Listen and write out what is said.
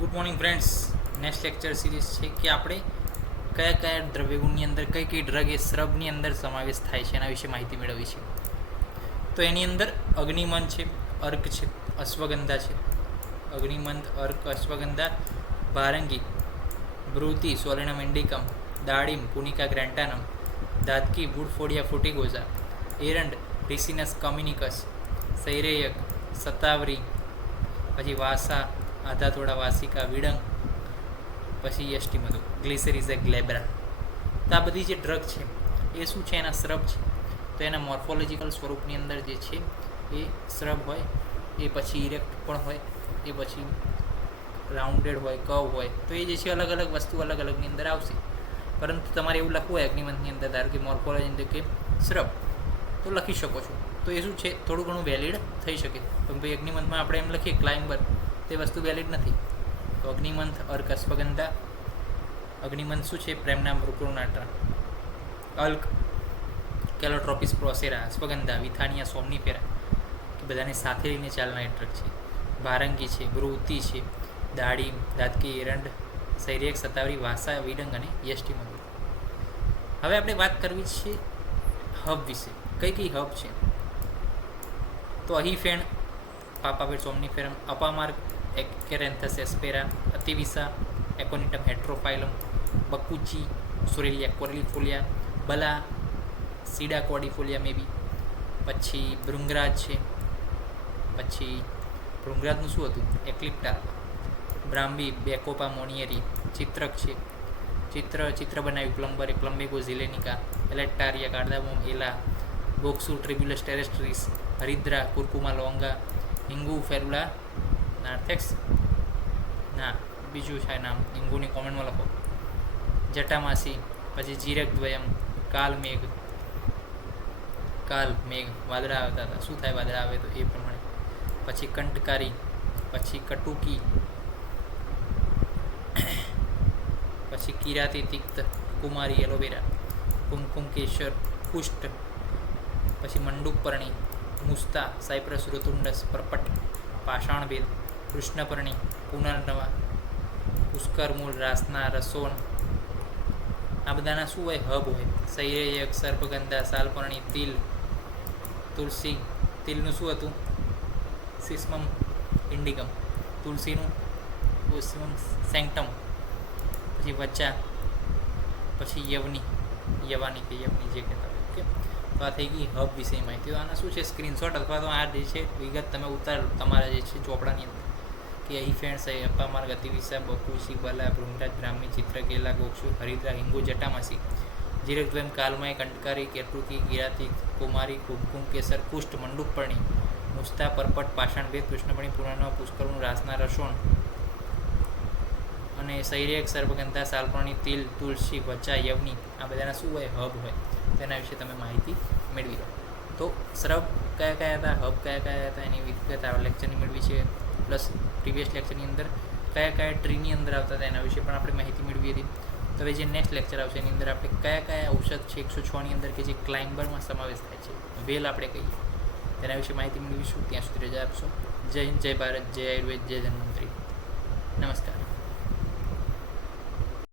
Good morning friends. Next lecture series છે કે આપણે કયા કયા દ્રવ્યગુણની અંદર કઈ કઈ ડ્રગ એ સ્રબની અંદર સમાવેશ થાય છે એના વિશે માહિતી મેળવી છે. તો એની અંદર અગ્નિમંથ છે, અર્ક છે, અશ્વગંધા છે. અગ્નિમંથ, અર્ક, અશ્વગંધા, ભારંગી, બ્રુતિ, સોલેનમ ઇન્ડિકમ, દાળિમ, પુનિકા ગ્રેન્ટાનમ, દાદકી, વુડફોડિયા ફ્રુટિગોઝા, એરંડ, રિસિનસ કમ્યુનિકસ, સૈરેયક, સતાવરી, પછી વાસા, આધા થોડા વાસિકા, વિડંગ, પછી યષ્ટિ મધુ, ગ્લિસેરિઝા ગ્લેબ્રા. તો આ બધી જે ડ્રગ છે એ શું છે? એના સ્રબ છે. તો એના મોર્ફોલોજીકલ સ્વરૂપની અંદર જે છે એ સ્રબ હોય, એ પછી ઇરેક્ટ પણ હોય, એ પછી રાઉન્ડેડ હોય, કર્વ હોય. તો એ જે છે અલગ અલગ વસ્તુ અલગ અલગની અંદર આવશે. પરંતુ તમારે એવું લખવું હોય અગ્નિમંથની અંદર, ધારો કે મોર્ફોલોજી અંદર કે સ્રબ, તો લખી શકો છો. તો એ શું છે, થોડું ઘણું વેલિડ થઈ શકે. પણ ભાઈ અગ્નિમંથમાં આપણે એમ લખીએ ક્લાઇમ્બર, તે વસ્તુ વેલિડ નથી. તો અગ્નિમંથ, અર્ક, અશ્વગંધા. અગ્નિમંથ શું છે? પ્રેમના મૃગુનાટા. અલ્ક, કેલોટ્રોપિસ પ્રોસેરા. અશ્વગંધા, વિથાનિયા સોમનીફેરા, કે બધાને સાથે લઈને ચાલનાર ડ્રગ છે. ભારંગી છે, બ્રુતિ છે, દાઢી, દાદકી, એરંડ, સૈરેક, સતાવરી, વાસા, વિડંગ અને યષ્ટિમધુ. હવે આપણે વાત કરવી છે હબ વિશે. કઈ કઈ હબ છે? તો અહીફેણ, પાપાવેટ સોમનીફેરમ, અપામાર્ગ, એકેરેન્થસ એસ્પેરા, અતિવિસા, એકોનિટમ હેટ્રોફાઇલમ, બકુચી, સોરેલિયા કોર્લિફોલિયા, બલા, સીડા કોર્ડિફોલિયા મે બી. પછી ભૃંગરાજ છે. પછી ભૃંગરાજનું શું હતું? એક્લિપ્ટા. બ્રાહ્મી, બેકોપા મોનિયરી. ચિત્રક છે, ચિત્ર બનાવ્યું પ્લમ્બરે, પ્લમ્બેગો ઝિલેનિકા, એલેક્ટારિયા, કાર્ડામોમ, એલા, બોક્સુ, ટ્રિબ્યુલસ ટેરેસ્ટ્રીસ, હરિદ્રા, કુર્કુમા લોંગા, હિંગુ, ફેરુલા નાર્થેક્સ. ના, બીજું છે નામ, હિંગુની કોમેન્ટમાં લખો. જટામાસી, પછી જીરક દ્વયમ, કાલ મેઘ, વાદળા આવતા હતા. શું થાય વાદળા આવે તો? એ પ્રમાણે. પછી કંટકારી, પછી કટુકી, પછી કિરાતી તિક્ત, કુમારી, એલોવેરા, કુમકુમ કેસર, કુષ્ટ, પછી મંડુકપર્ણી, મુસ્તા, સાયપ્રસ ઋતુંડસ, પરપટ, પાષાણભેદ, કૃષ્ણપર્ણી, પુનર્નવા, પુષ્કરમૂળ, રાસના, રસોન. આ બધાના શું હોય? હબ હોય. સૈરેયક, સર્પગંધા, સાલપર્ણી, તિલ, તુલસી. તિલનું શું હતું? સિસ્મમ ઇન્ડિકમ. તુલસીનું ઓસિમમ સેન્ક્ટમ. પછી વચ્ચા, પછી યવાની જે કહેતા હોય. ઓકે, તો આ થઈ ગઈ હબ વિષય માહિતી. તો આના શું છે? સ્ક્રીનશોટ અથવા તો આ જે છે વિગત તમે ઉતાર તમારા જે છે ચોપડાની અંદર, કે અહીં ફેન્સ, અપામાર્ગ, અતિવિસા, બકુશી, બલા, ભૃંગરાજ, બ્રાહ્મી, ચિત્રકેલા, ગોક્ષુ, હરિદ્રા, હિંગુ, જટામાસી, જીરકદ્વયમ, કાલમય, કંટકારી, કેટુકી, કિરાતી, કુમારી, કુમકુમ કેસર, કુષ્ટ, મંડુકપર્ણી, મુસ્તા, પરપટ, પાષાણભેદ, કૃષ્ણપર્ણી, પુનર્નવા, પુષ્કરનું, રાસના, રસોણ અને સૈરેક, સર્પગંધા, સાલપર્ણી, તિલ, તુલસી, વચા, યવની. આ બધાના શું હોય? હબ હોય. તેના વિશે તમે માહિતી મેળવી લો. તો સ્રબ કયા કયા હતા, હબ કયા કયા હતા, એની વિગત આ લેક્ચરની મેળવી છે. પ્લસ પ્રીવિયસ લેક્ચરની અંદર કયા કયા ટ્રીની અંદર આવતા હતા એના વિશે પણ આપણે માહિતી મેળવી હતી. તો હવે જે નેક્સ્ટ લેક્ચર આવશે એની અંદર આપણે કયા કયા ઔષધ છે 106ની અંદર કે જે ક્લાઇમ્બરમાં સમાવેશ થાય છે, વેલ આપણે કહીએ, તેના વિશે માહિતી મેળવીશું. ત્યાં સુધી રજા આપશો. જય હિન્દ, જય ભારત, જય આયુર્વેદ, જય ધન્વંતરી. નમસ્કાર.